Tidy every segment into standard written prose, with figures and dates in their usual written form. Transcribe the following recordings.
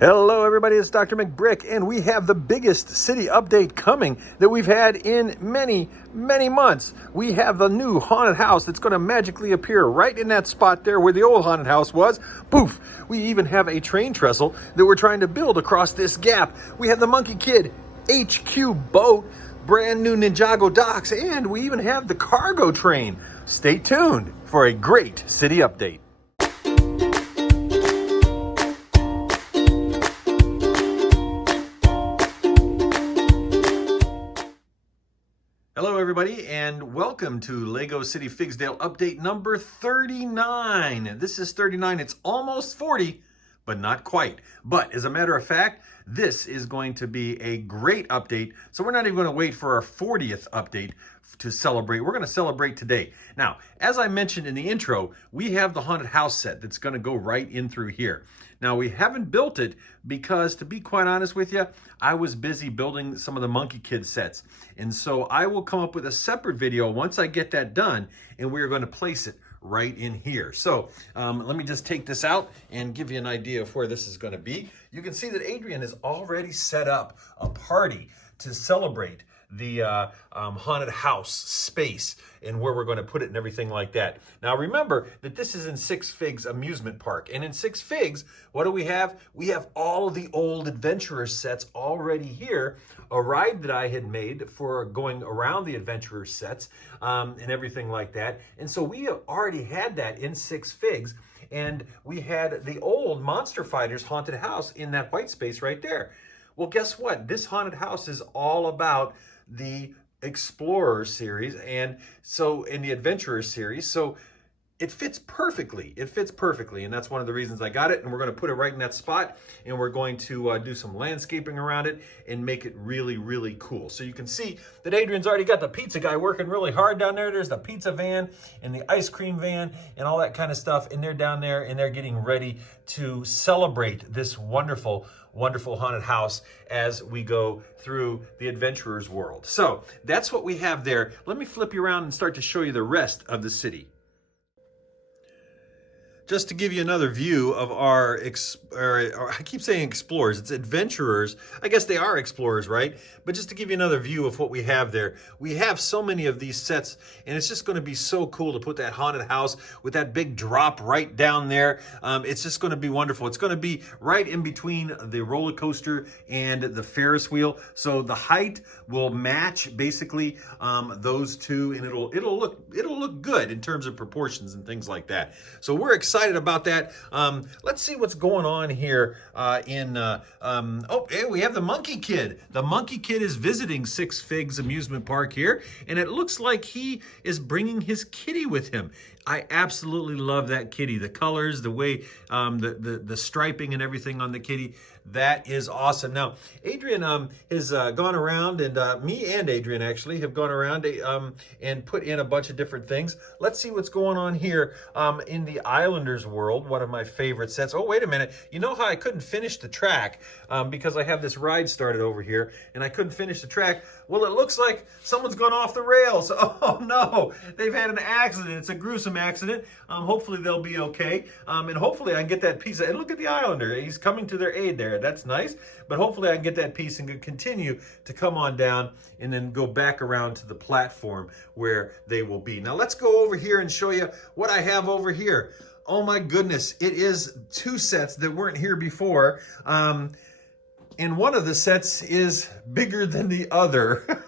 Hello everybody, it's Drmcbrick, and we have the biggest city update coming that we've had in many months. We have the new haunted house that's going to magically appear right in that spot there where the old haunted house was. Poof! We even have a train trestle that we're trying to build across this gap. We have the Monkie Kid HQ boat, brand new Ninjago Docks, and we even have the cargo train. Stay tuned for a great city update. Hello everybody, and welcome to Lego City Figsdale update number 39. This is 39. It's almost 40, but not quite. But as a matter of fact, this is going to be a great update. So we're not even going to wait for our 40th update to celebrate. We're going to celebrate today. Now, as I mentioned in the intro, we have the haunted house set that's going to go right in through here. Now, we haven't built it because, to be quite honest with you, I was busy building some of the Monkie Kid sets. And so I will come up with a separate video once I get that done, and we're going to place it right in here. So let me just take this out and give you an idea of where this is going to be. You can see that Adrian has already set up a party to celebrate the haunted house space and where we're going to put it and everything like that. Now remember that this is in Six Figs Amusement Park, and in Six Figs, what do we have? We have all of the old Adventurer sets already here, a ride that I had made for going around the Adventurer sets and everything like that. And so we have already had that in Six Figs, and we had the old Monster Fighters haunted house in that white space right there. Well, guess what? This haunted house is all about the Explorer series, and so in the Adventurer series, so it fits perfectly. It fits perfectly, and that's one of the reasons I got it. And we're going to put it right in that spot, and we're going to do some landscaping around it and make it really cool. So you can see that Adrian's already got the pizza guy working really hard down there. There's the pizza van and the ice cream van and all that kind of stuff, and they're down there and they're getting ready to celebrate this wonderful haunted house as we go through the Adventurer's world. So that's what we have there. Let me flip you around and start to show you the rest of the city. Just to give you another view of our, I keep saying explorers, it's adventurers. I guess they are explorers, right? But just to give you another view of what we have there. We have so many of these sets, and it's just going to be so cool to put that haunted house with that big drop right down there. It's just going to be wonderful. It's going to be right in between the roller coaster and the Ferris wheel. So the height will match basically those two, and it'll look good in terms of proportions and things like that. So we're excited about that. Let's see what's going on here hey, we have the Monkie Kid. The Monkie Kid is visiting Six Figs Amusement Park here, and it looks like he is bringing his kitty with him. I absolutely love that kitty. The colors, the way, the striping and everything on the kitty, that is awesome. Now, Adrian has gone around, and me and Adrian actually have gone around and put in a bunch of different things. Let's see what's going on here in the Islanders world, one of my favorite sets. Oh, wait a minute. You know how I couldn't finish the track because I have this ride started over here, and I couldn't finish the track? Well, it looks like someone's gone off the rails. Oh, no. They've had an accident. It's a gruesome accident. Hopefully they'll be okay. And hopefully I can get that piece. And look at the Islander. He's coming to their aid there. That's nice. But hopefully I can get that piece and continue to come on down and then go back around to the platform where they will be. Now let's go over here and show you what I have over here. Oh my goodness. It is two sets that weren't here before. And one of the sets is bigger than the other.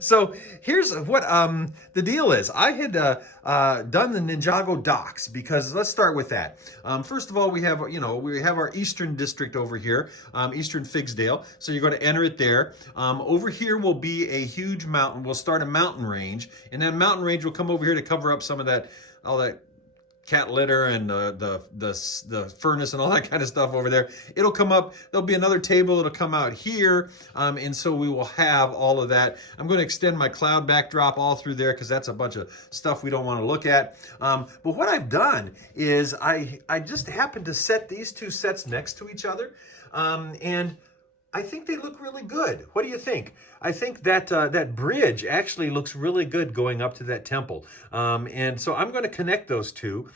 So here's what the deal is. I had done the Ninjago Docks because let's start with that. First of all, we have our Eastern District over here, Eastern Figsdale. So you're going to enter it there. Over here will be a huge mountain. We'll start a mountain range, and that mountain range will come over here to cover up some of that, all that cat litter and the furnace and all that kind of stuff over there. It'll come up. There'll be another table. It'll come out here, and so we will have all of that. I'm going to extend my cloud backdrop all through there because that's a bunch of stuff we don't want to look at. But what I've done is I just happened to set these two sets next to each other, and I think they look really good. What do you think? I think that that bridge actually looks really good going up to that temple. And so I'm going to connect those two.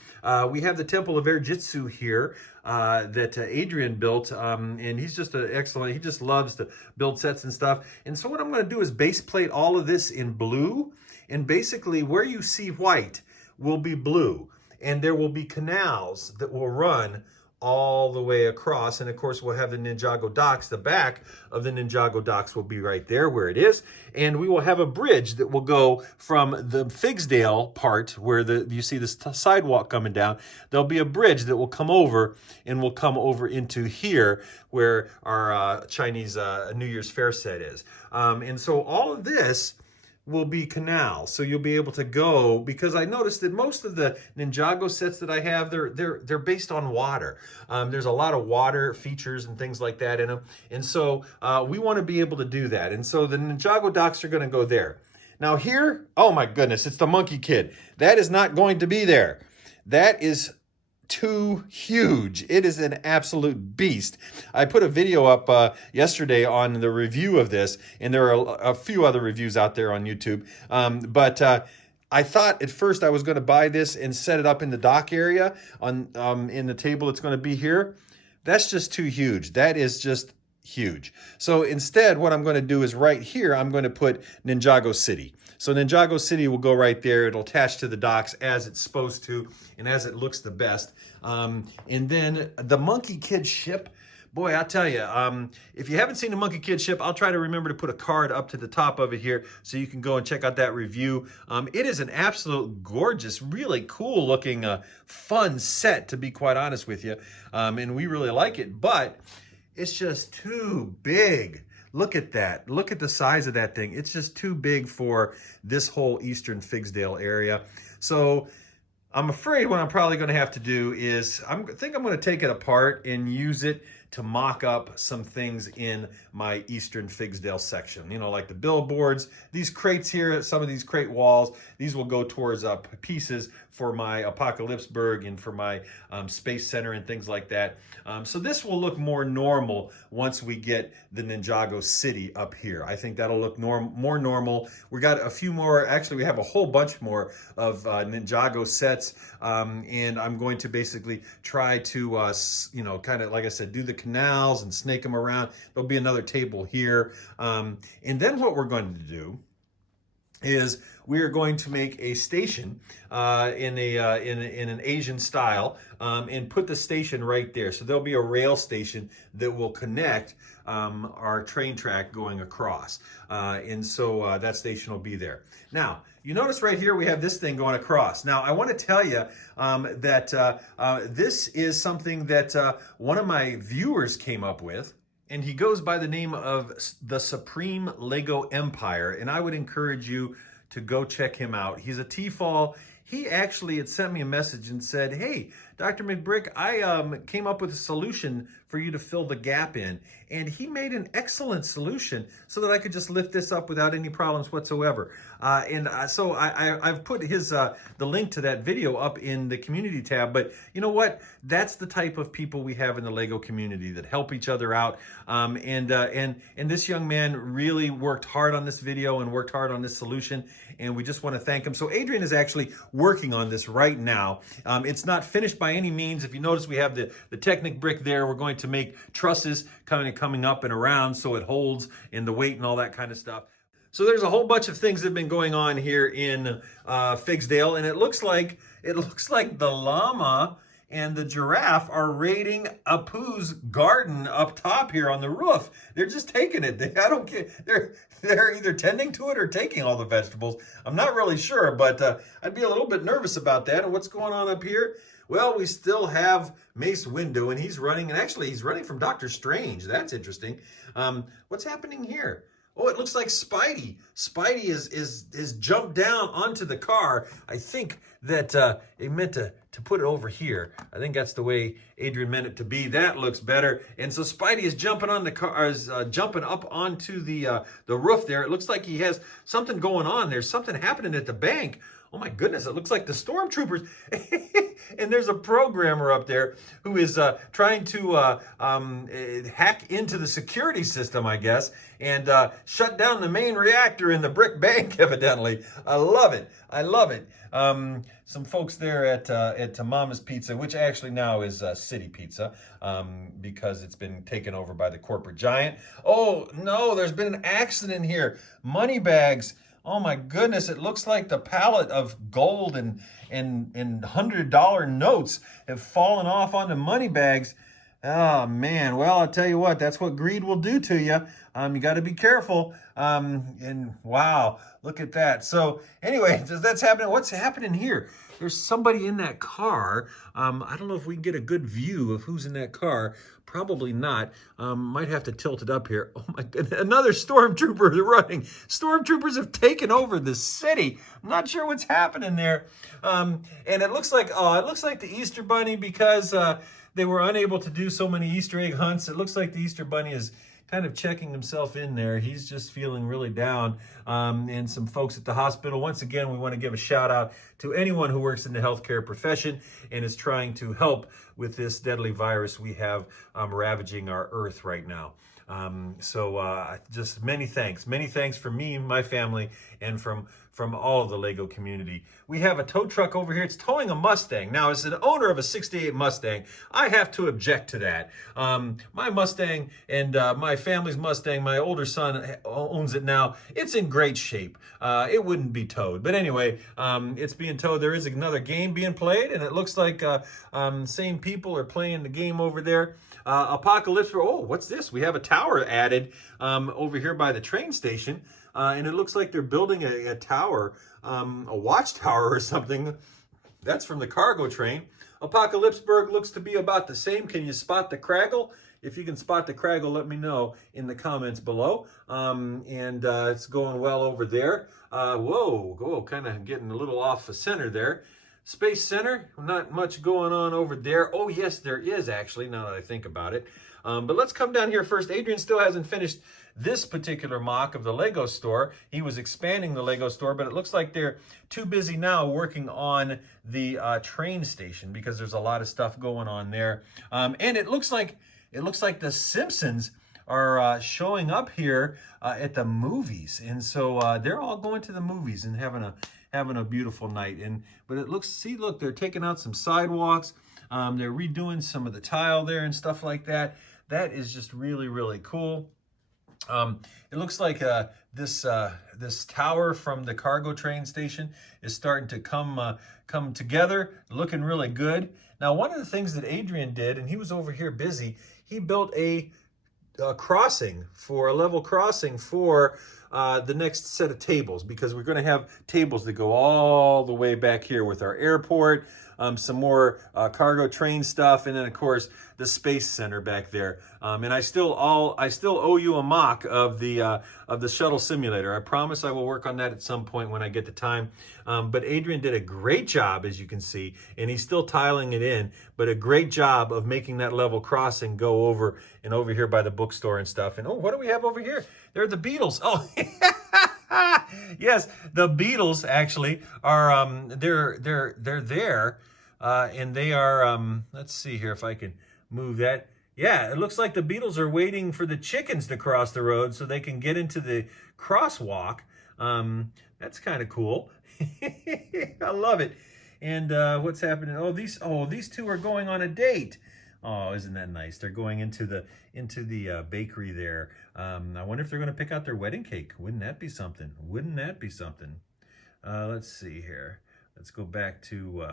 We have the Temple of Air Jitsu here that Adrian built, and he's just an excellent, he just loves to build sets and stuff. And so what I'm going to do is base plate all of this in blue, and basically where you see white will be blue, and there will be canals that will run all the way across. And of course we'll have the Ninjago Docks. The back of the Ninjago Docks will be right there where it is, and we will have a bridge that will go from the Figsdale part where you see this sidewalk coming down. There'll be a bridge that will come over, and will come over into here where our Chinese New Year's Fair set is. And so all of this will be canals, so you'll be able to go, because I noticed that most of the Ninjago sets that I have, they're based on water. There's a lot of water features and things like that in them, and so we want to be able to do that. And so the Ninjago Docks are going to go there. Now here, oh my goodness, it's the Monkie Kid. That is not going to be there. That is too huge. It is an absolute beast. I put a video up yesterday on the review of this, and there are a few other reviews out there on YouTube. But I thought at first I was going to buy this and set it up in the dock area on in the table that's going to be here. That's just too huge. That is just huge. So instead, what I'm going to do is right here, I'm going to put Ninjago City. So Ninjago City will go right there. It'll attach to the docks as it's supposed to, and as it looks the best. And then the Monkie Kid ship, boy, I'll tell you, if you haven't seen the Monkie Kid ship, I'll try to remember to put a card up to the top of it here so you can go and check out that review. It is an absolute gorgeous, really cool looking, fun set, to be quite honest with you. And we really like it, but it's just too big. Look at that. Look at the size of that thing. It's just too big for this whole eastern Figsdale area. So I'm afraid what I'm probably going to have to do is I think I'm going to take it apart and use it to mock up some things in my eastern Figsdale section. You know, like the billboards, these crates here, some of these crate walls, these will go towards pieces for my Apocalypseburg and for my Space Center and things like that. So this will look more normal once we get the Ninjago City up here. I think that'll look more normal. We got a few more, actually we have a whole bunch more of Ninjago sets, and I'm going to basically try to, you know, kind of, like I said, do the canals and snake them around. There'll be another table here. And then what we're going to do is we are going to make a station in an Asian style, and put the station right there. So there'll be a rail station that will connect our train track going across. And so that station will be there. Now, you notice right here we have this thing going across. Now, I want to tell you that this is something that one of my viewers came up with. And he goes by the name of the Supreme Lego Empire. And I would encourage you to go check him out. He's a T-Fall. He actually had sent me a message and said, hey, Dr. McBrick, I came up with a solution for you to fill the gap in. And he made an excellent solution so that I could just lift this up without any problems whatsoever. So I've put his the link to that video up in the community tab. But you know what? That's the type of people we have in the Lego community that help each other out. And this young man really worked hard on this video and worked hard on this solution. And we just want to thank him. So Adrian is actually working on this right now. It's not finished by any means. If you notice, we have the Technic brick there. We're going to make trusses coming up and around so it holds in the weight and all that kind of stuff. So there's a whole bunch of things that have been going on here in Figsdale, and it looks like the llama and the giraffe are raiding Apu's garden up top here on the roof. They're just taking it. I don't care. They're either tending to it or taking all the vegetables. I'm not really sure, but I'd be a little bit nervous about that. And what's going on up here? Well, we still have Mace Windu, and he's running, and actually he's running from Doctor Strange. That's interesting. What's happening here? Oh, it looks like Spidey. Spidey is jumped down onto the car. I think that it meant to put it over here. I think that's the way Adrian meant it to be. That looks better. And so Spidey is jumping on the car, jumping up onto the roof there. It looks like he has something going on. There's something happening at the bank. Oh my goodness, it looks like the stormtroopers. And there's a programmer up there who is trying to hack into the security system, I guess, and shut down the main reactor in the brick bank, evidently. I love it. I love it. Some folks there at Mama's Pizza, which actually now is City Pizza, because it's been taken over by the corporate giant. Oh, no, there's been an accident here. Money bags. Oh my goodness, it looks like the pallet of gold and $100 notes have fallen off onto money bags. Oh man, well, I'll tell you what, that's what greed will do to you. You got to be careful. And wow, look at that. So anyway, that's happening. What's happening here? There's somebody in that car. I don't know if we can get a good view of who's in that car. Probably not. Might have to tilt it up here. Oh my goodness, another stormtrooper running. Stormtroopers have taken over the city. I'm not sure what's happening there. And it looks like, the Easter Bunny, because they were unable to do so many Easter egg hunts. It looks like the Easter Bunny is kind of checking himself in there. He's just feeling really down. And some folks at the hospital. Once again, we want to give a shout out to anyone who works in the healthcare profession and is trying to help with this deadly virus we have ravaging our earth right now. Just many thanks from me, my family, and from all of the Lego community. We have a tow truck over here. It's towing a Mustang. Now, as an owner of a 68 Mustang, I have to object to that. My Mustang and my family's Mustang, my older son owns it now. It's in great shape. It wouldn't be towed. But anyway, it's being towed. There is another game being played, and it looks like same people are playing the game over there. Apocalypse, oh, what's this? We have a tower added over here by the train station. And it looks like they're building a tower, a watchtower or something. That's from the cargo train. Apocalypseburg looks to be about the same. Can you spot the Craggle? If you can spot the Craggle, let me know in the comments below. It's going well over there. Whoa, kind of getting a little off the center there. Space Center, not much going on over there. Oh, yes, there is actually, now that I think about it. But let's come down here first. Adrian still hasn't finished this particular mock of the Lego store. He was expanding the Lego store, but it looks like they're too busy now working on the train station because there's a lot of stuff going on there. And it looks like the Simpsons are showing up here at the movies, and so they're all going to the movies and having a beautiful night. But it looks, see, look, they're taking out some sidewalks. They're redoing some of the tile there and stuff like that. That is just really, really cool. It looks like this tower from the cargo train station is starting to come together, looking really good. Now, one of the things that Adrian did, and he was over here busy, he built a level crossing for the next set of tables, because we're going to have tables that go all the way back here with our airport, some more cargo train stuff, and then of course the Space Center back there. And I still owe you a mock of the shuttle simulator. I promise I will work on that at some point when I get the time. But Adrian did a great job, as you can see, and he's still tiling it in, but a great job of making that level crossing go over and over here by the bookstore and stuff. And oh, what do we have over here? They're the Beatles. Oh, yes, the Beatles actually are. They're there, and they are. Let's see here if I can move that. Yeah, it looks like the Beatles are waiting for the chickens to cross the road so they can get into the crosswalk. That's kind of cool. I love it. And what's happening? Oh, these two are going on a date. Oh, isn't that nice? They're going into the bakery there. I wonder if they're going to pick out their wedding cake. Wouldn't that be something? Wouldn't that be something? Let's see here. Let's go back to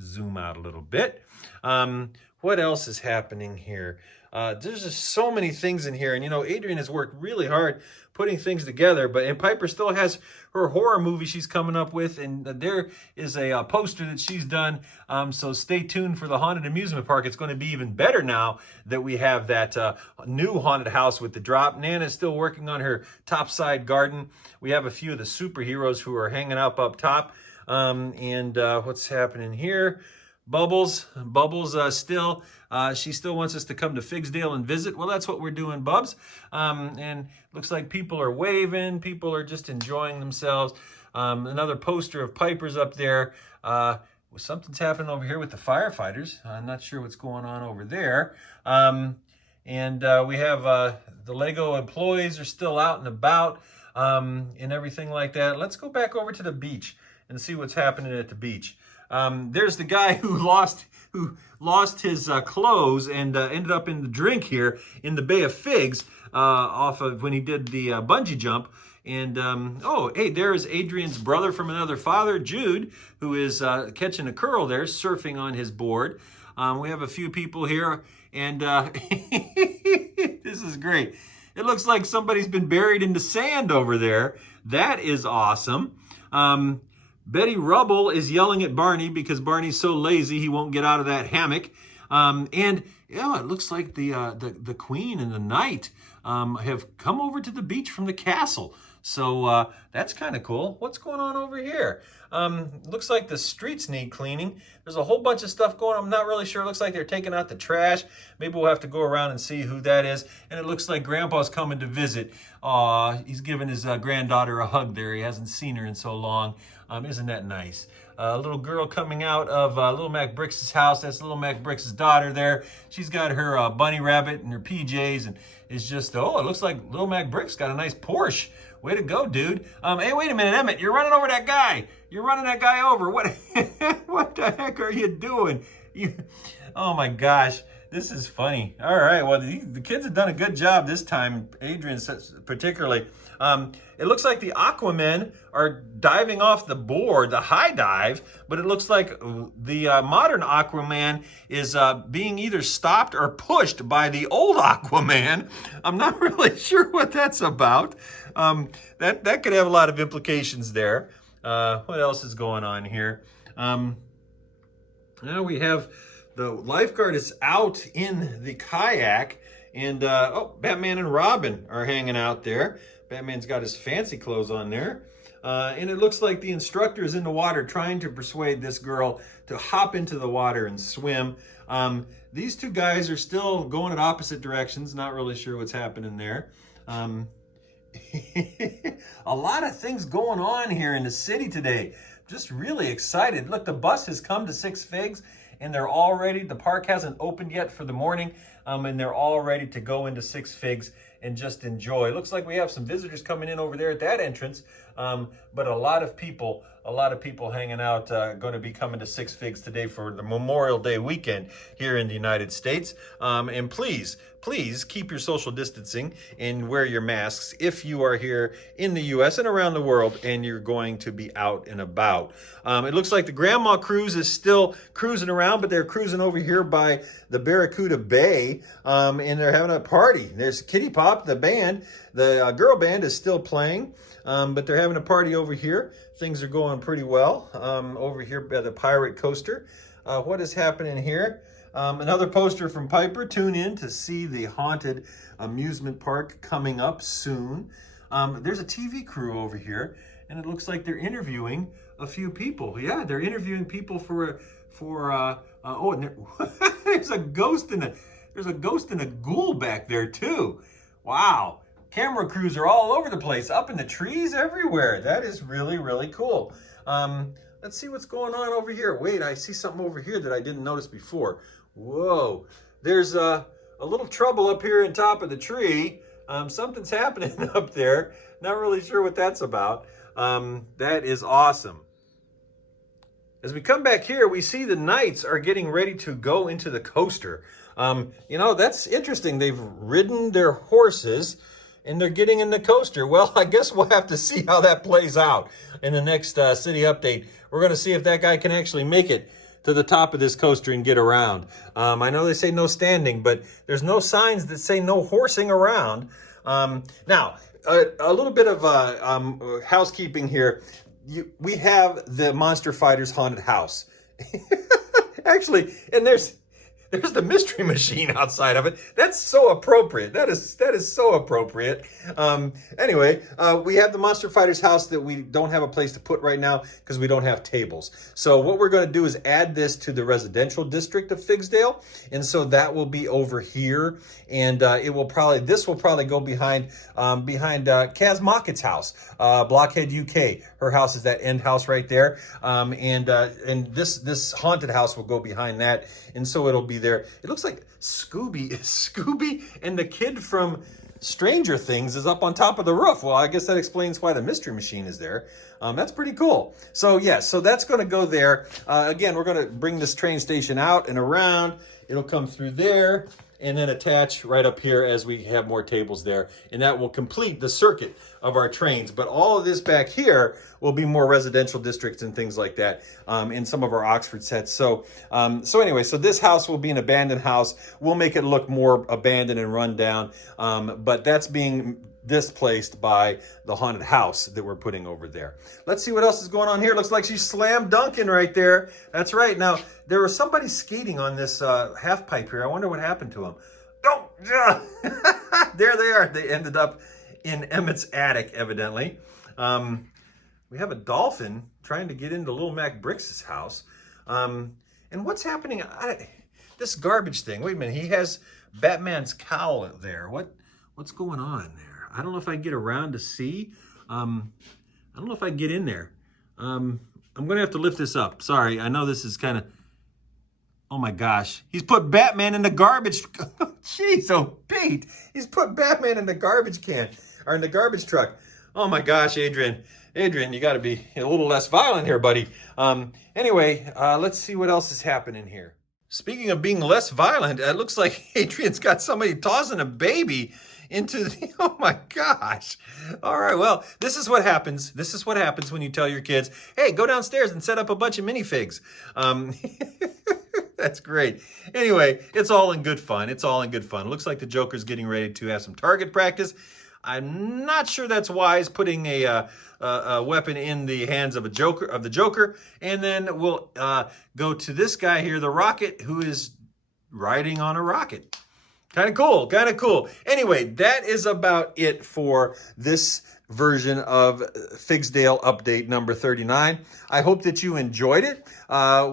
zoom out a little bit. What else is happening here? There's just so many things in here. And, you know, Adrian has worked really hard putting things together. And Piper still has her horror movie she's coming up with. And there is a poster that she's done. So stay tuned for the Haunted Amusement Park. It's going to be even better now that we have that new haunted house with the drop. Nana's still working on her topside garden. We have a few of the superheroes who are hanging up top. What's happening here? Bubbles still, she still wants us to come to Figsdale and visit. Well, that's what we're doing, Bubs. And looks like people are waving. People are just enjoying themselves. Another poster of Piper's up there. Something's happening over here with the firefighters. I'm not sure what's going on over there. We have the Lego employees are still out and about and everything like that. Let's go back over to the beach and see what's happening at the beach. There's the guy who lost his clothes and ended up in the drink here in the Bay of Figs off of when he did the bungee jump. And, oh, hey, there's Adrian's brother from another father, Jude, who is catching a curl there, surfing on his board. We have a few people here, and this is great. It looks like somebody's been buried in the sand over there. That is awesome. Betty Rubble is yelling at Barney because Barney's so lazy he won't get out of that hammock. And yeah, it looks like the queen and the knight have come over to the beach from the castle. So that's kind of cool. What's going on over here? Looks like the streets need cleaning. There's a whole bunch of stuff going on. I'm not really sure. It looks like they're taking out the trash. Maybe we'll have to go around and see who that is. And it looks like Grandpa's coming to visit. He's giving his granddaughter a hug there. He hasn't seen her in so long. Isn't that nice? A little girl coming out of Little Mac Bricks' house. That's Little Mac Bricks' daughter there. She's got her bunny rabbit and her PJs, and it's just, oh, it looks like Little Mac Bricks got a nice Porsche. Way to go, dude. Hey, wait a minute, Emmett. You're running over that guy. You're running that guy over. What, what the heck are you doing? Oh, my gosh. This is funny. All right. Well, the kids have done a good job this time, Adrian particularly. It looks like the Aquamen are diving off the board, the high dive, but it looks like the modern Aquaman is being either stopped or pushed by the old Aquaman. I'm not really sure what that's about. That could have a lot of implications there. What else is going on here? Now we have the lifeguard is out in the kayak, and oh, Batman and Robin are hanging out there. Batman's got his fancy clothes on there. And it looks like the instructor is in the water trying to persuade this girl to hop into the water and swim. These two guys are still going in opposite directions. Not really sure what's happening there. A lot of things going on here in the city today. Just really excited. Look, the bus has come to Six Figs, and they're all ready. The park hasn't opened yet for the morning, and they're all ready to go into Six Figs and just enjoy. Looks like we have some visitors coming in over there at that entrance, but a lot of people hanging out, going to be coming to Six Figs today for the Memorial Day weekend here in the United States. And please keep your social distancing and wear your masks if you are here in the U.S. and around the world and you're going to be out and about. It looks like the Grandma Cruise is still cruising around, but they're cruising over here by the Barracuda Bay, and they're having a party. There's Kitty Pop, the band. The girl band is still playing, but they're having a party over here. Things are going pretty well over here by the Pirate Coaster. What is happening here? Another poster from Piper. Tune in to see the haunted amusement park coming up soon. There's a TV crew over here, and it looks like they're interviewing a few people. Yeah, they're interviewing people for oh, and there's a ghost and a ghoul back there too. Wow. Camera crews are all over the place, up in the trees everywhere. That is really, really cool. Let's see what's going on over here. Wait, I see something over here that I didn't notice before. Whoa, there's a little trouble up here on top of the tree. Something's happening up there. Not really sure what that's about. That is awesome. As we come back here, we see the knights are getting ready to go into the coaster. You know, that's interesting. They've ridden their horses and they're getting in the coaster. Well, I guess we'll have to see how that plays out in the next city update. We're going to see if that guy can actually make it to the top of this coaster and get around. I know they say no standing, but there's no signs that say no horsing around. Now, a little bit of housekeeping here. We have the Monster Fighters haunted house. Actually, and there's there's the mystery machine outside of it. That's so appropriate. That is so appropriate. Anyway, we have the Monster Fighter's house that we don't have a place to put right now because we don't have tables. So what we're going to do is add this to the residential district of Figsdale, and so that will be over here, and this will probably go behind Kaz Mockett's house, Blockhead UK. Her house is that end house right there, and this haunted house will go behind that, and so it'll be there. It looks like Scooby and the kid from Stranger Things is up on top of the roof. Well, I guess that explains why the mystery machine is there. That's pretty cool. So yeah, so that's going to go there. Again, we're going to bring this train station out and around. It'll come through there and then attach right up here as we have more tables there. And that will complete the circuit of our trains. But all of this back here will be more residential districts and things like that in some of our Oxford sets. So anyway, so this house will be an abandoned house. We'll make it look more abandoned and run down. But that's being displaced by the haunted house that we're putting over there. Let's see what else is going on here. Looks like she's slam dunking right there. That's right. Now, there was somebody skating on this half pipe here. I wonder what happened to him. Oh, there they are. They ended up in Emmett's attic, evidently. We have a dolphin trying to get into Little Mac Bricks' house. And what's happening? This garbage thing. Wait a minute. He has Batman's cowl there. What's going on there? I don't know if I get around to see. I don't know if I get in there. I'm going to have to lift this up. Sorry, I know this is kind of... Oh my gosh. He's put Batman in the garbage... Jeez, oh Pete. He's put Batman in the garbage can. Or in the garbage truck. Oh my gosh, Adrian. Adrian, you got to be a little less violent here, buddy. Anyway, let's see what else is happening here. Speaking of being less violent, it looks like Adrian's got somebody tossing a baby into the, oh my gosh. All right, well, this is what happens. This is what happens when you tell your kids, hey, go downstairs and set up a bunch of minifigs. That's great. Anyway, it's all in good fun. It's all in good fun. It looks like the Joker's getting ready to have some target practice. I'm not sure that's wise, putting a weapon in the hands of the Joker. And then we'll go to this guy here, the Rocket, who is riding on a rocket. Kind of cool, kind of cool. Anyway, that is about it for this version of Figsdale update number 39. I hope that you enjoyed it.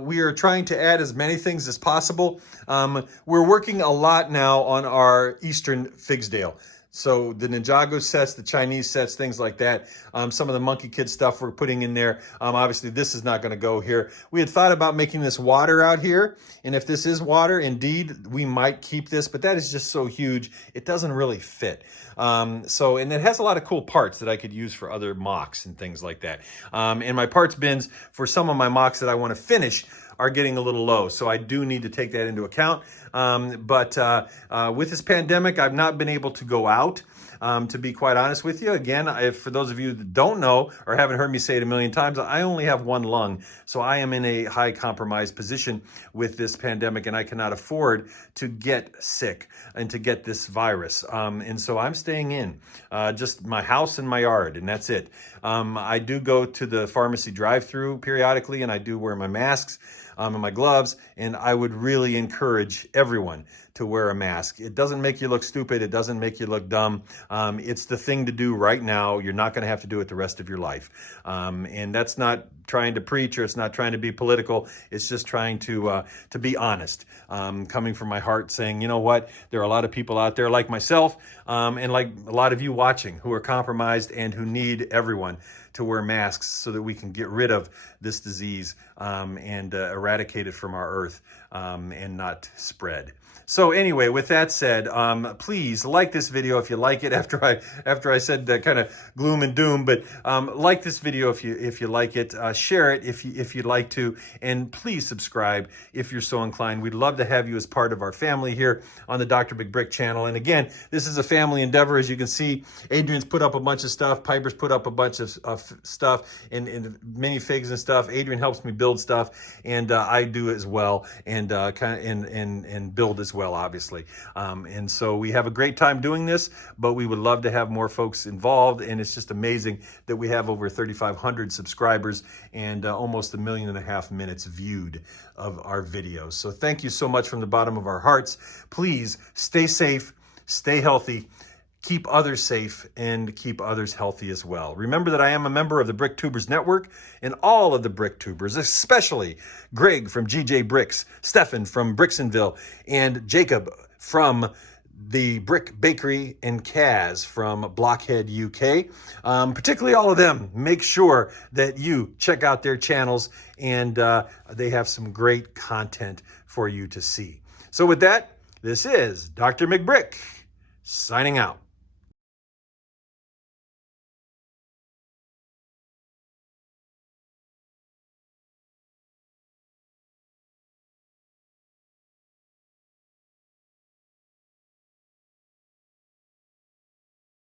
We are trying to add as many things as possible. We're working a lot now on our Eastern Figsdale. So the Ninjago sets, the Chinese sets, things like that. Some of the Monkie Kid stuff we're putting in there. Obviously, this is not going to go here. We had thought about making this water out here. And if this is water, indeed, we might keep this. But that is just so huge, it doesn't really fit. And it has a lot of cool parts that I could use for other mocks and things like that. And my parts bins for some of my mocks that I want to finish are getting a little low. So I do need to take that into account. With this pandemic, I've not been able to go out, to be quite honest with you. Again, for those of you that don't know or haven't heard me say it a million times, I only have one lung. So I am in a high compromised position with this pandemic, and I cannot afford to get sick and to get this virus. And so I'm staying in just my house and my yard, and that's it. I do go to the pharmacy drive-through periodically, and I do wear my masks and my gloves, and I would really encourage everyone to wear a mask. It doesn't make you look stupid. It doesn't make you look dumb. It's the thing to do right now. You're not going to have to do it the rest of your life. And that's not trying to preach, or it's not trying to be political. It's just trying to be honest, coming from my heart, saying, you know what, there are a lot of people out there like myself, and like a lot of you watching, who are compromised and who need everyone to wear masks so that we can get rid of this disease and eradicate it from our earth and not spread. So anyway, with that said, please like this video if you like it. After I said kind of gloom and doom, but like this video if you like it. Share it if you'd like to, and please subscribe if you're so inclined. We'd love to have you as part of our family here on the Drmcbrick channel. And again, this is a family endeavor. As you can see, Adrian's put up a bunch of stuff. Piper's put up a bunch of stuff and minifigs and stuff. Adrian helps me build stuff, and I do as well, and build as well, obviously. And so we have a great time doing this, but we would love to have more folks involved. And it's just amazing that we have over 3,500 subscribers and almost 1.5 million minutes viewed of our videos. So thank you so much from the bottom of our hearts. Please stay safe, stay healthy, keep others safe, and keep others healthy as well. Remember that I am a member of the BRICKTUBERS Network, and all of the BRICKTUBERS, especially Greg from GJ Bricks, Stefan from Brixonville, and Jacob from the Brick Bakery, and Kaz from Blockhead UK. Particularly all of them, make sure that you check out their channels, and they have some great content for you to see. So with that, this is Dr. McBrick signing out.